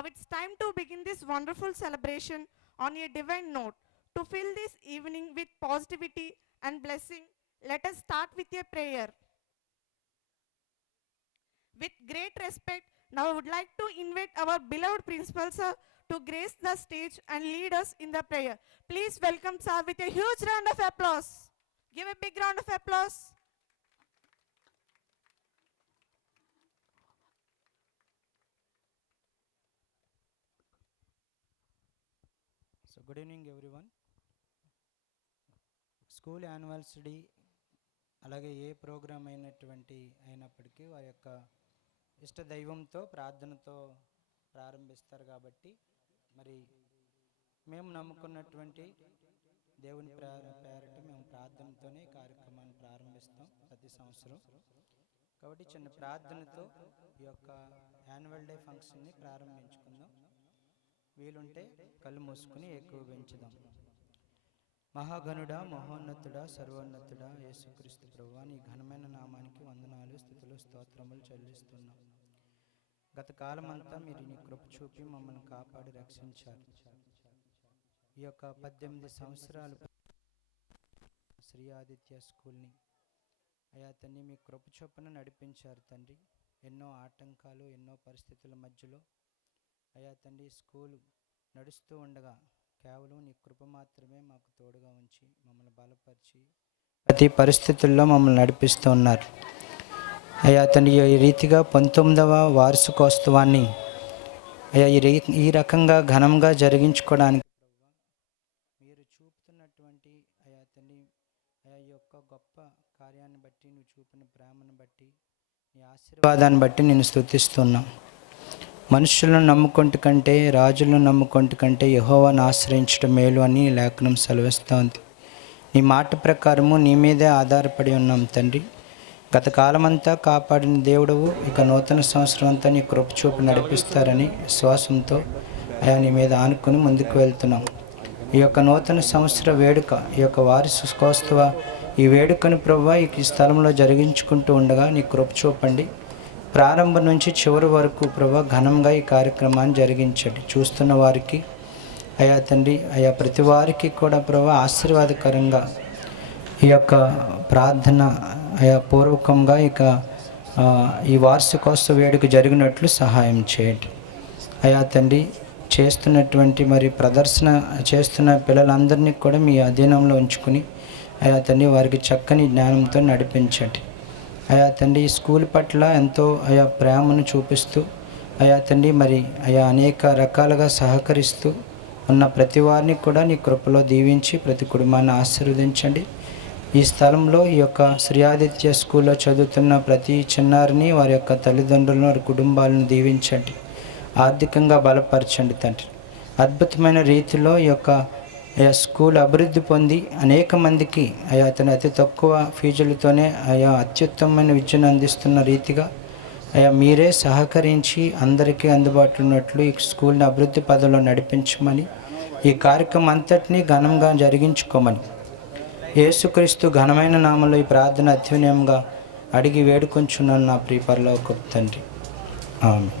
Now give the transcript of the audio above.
Now it's time to begin this wonderful celebration on a divine note. To fill this evening with positivity and blessing, let us start with a prayer. With great respect, now I would like to invite our beloved principal sir to grace the stage and lead us in the prayer. Please welcome sir with a huge round of applause. Give a big round of applause. So good evening everyone. School anniversary అలాగే ఏ programme అయినప్పటికీ వారి యొక్క ఇష్ట దైవంతో ప్రార్థనతో ప్రారంభిస్తారు కాబట్టి మరి మేము నమ్ముకున్నటువంటి దేవుని పేరట మేము ప్రార్థనతోనే కార్యక్రమాన్ని ప్రారంభిస్తాం ప్రతి సంవత్సరం. కాబట్టి చిన్న ప్రార్థనతో ఈ యొక్క యాన్యువల్ డే ఫంక్షన్ని ప్రారంభించుకుందాం. వీలుంటే కళ్ళు మూసుకుని ఏకీభవించుదాం. మహాగణుడా, మహోన్నతుడా, సర్వోన్నతుడా యేసుక్రీస్తు ప్రభువా, నీ ఘనమైన నామానికి వందనాలు, స్తుతులు, స్తోత్రములు చెల్లిస్తున్నాం. గత కాలమంతా మీరు నీ కృప చూపి మమ్మల్ని కాపాడి రక్షించారు. ఈ యొక్క 18 సంవత్సరాలు శ్రీ ఆదిత్య స్కూల్ని అయా తండ్రి మీ కృప చొప్పున నడిపించారు తండ్రి. ఎన్నో ఆటంకాలు, ఎన్నో పరిస్థితుల మధ్యలో అయా తండ్రి స్కూల్ నడుస్తూ ఉండగా కేవలం నీ కృప మాత్రమే మాకు తోడుగా ఉంచి మమ్మల్ని బలపరిచి ప్రతి పరిస్థితుల్లో మమ్మల్ని నడిపిస్తూ ఉన్నారు. అయ్యా తండ్రి ఈ రీతిగా 19వ వార్షికోత్సవాన్ని అయ్యా ఈ రకంగా ఘనంగా జరిగించుకోవడానికి మీరు చూపుతున్నటువంటి అయ్యా తండ్రి అయ్యా ఈ యొక్క గొప్ప కార్యాన్ని బట్టి, నువ్వు చూపిన ప్రేమను బట్టి, నీ ఆశీర్వాదాన్ని బట్టి నేను స్తుతిస్తున్నాం. మనుషులను నమ్ముకుంటు కంటే, రాజులను నమ్ముకుంటు కంటే యెహోవాను ఆశ్రయించడం మేలు అని లేఖనం సెలవిస్తోంది. నీ మాట ప్రకారము నీ మీదే ఆధారపడి ఉన్నాం తండ్రి. గత కాలమంతా కాపాడిన దేవుడవు, ఇక నూతన సంవత్సరం అంతా నీ కృప చూపి నడిపిస్తారని విశ్వాసంతో అయా నీ మీద ఆనుకుని ముందుకు వెళ్తున్నాం. ఈ యొక్క నూతన సంవత్సర వేడుక, ఈ యొక్క వార్షికోత్సవ ఈ వేడుకను ప్రభువా ఈ స్థలంలో జరిగించుకుంటూ ఉండగా నీ కృప చూపండి. ప్రారంభం నుంచి చివరి వరకు ప్రభువా ఘనంగా ఈ కార్యక్రమాన్ని జరిగించండి. చూస్తున్న వారికి అయా తండ్రి అయా ప్రతి వారికి కూడా ప్రభువా ఆశీర్వాదకరంగా ఈ యొక్క ప్రార్థన అయా పూర్వకంగా ఇక ఈ వార్షికోత్సవ వేడుక జరిగినట్లు సహాయం చేయండి. అయా తండ్రి చేస్తున్నటువంటి మరి ప్రదర్శన చేస్తున్న పిల్లలందరినీ కూడా మీ అధీనంలో ఉంచుకుని అయా తండ్రి వారికి చక్కని జ్ఞానంతో నడిపించండి. అయా తండ్రి స్కూల్ పట్ల ఎంతో అయా ప్రేమను చూపిస్తూ అయా తండ్రి మరి అయా అనేక రకాలుగా సహకరిస్తూ ఉన్న ప్రతి వారిని కూడా నీ కృపలో దీవించి ప్రతి కుటుంబాన్ని ఆశీర్వదించండి. ఈ స్థలంలో ఈ యొక్క శ్రీ ఆదిత్య స్కూల్లో చదువుతున్న ప్రతి చిన్నారిని, వారి యొక్క తల్లిదండ్రులను, వారి కుటుంబాలను దీవించండి. ఆర్థికంగా బలపరచండి తండ్రి. అద్భుతమైన రీతిలో ఈ యొక్క అయా స్కూల్ అభివృద్ధి పొంది అనేక మందికి అయా అతను అతి తక్కువ ఫీజులతోనే అయా అత్యుత్తమమైన విద్యను అందిస్తున్న రీతిగా అయా మీరే సహకరించి అందరికీ అందుబాటులో ఉన్నట్లు ఈ స్కూల్ని అభివృద్ధి పదంలో నడిపించమని, ఈ కార్యక్రమం అంతటినీ ఘనంగా జరిగించుకోమని యేసుక్రీస్తు ఘనమైన నామంలో ఈ ప్రార్థన అత్యున్నతంగా అడిగి వేడుకొంచున్నాను నా ప్రియ పరలోకపు తండ్రి. ఆమేన్.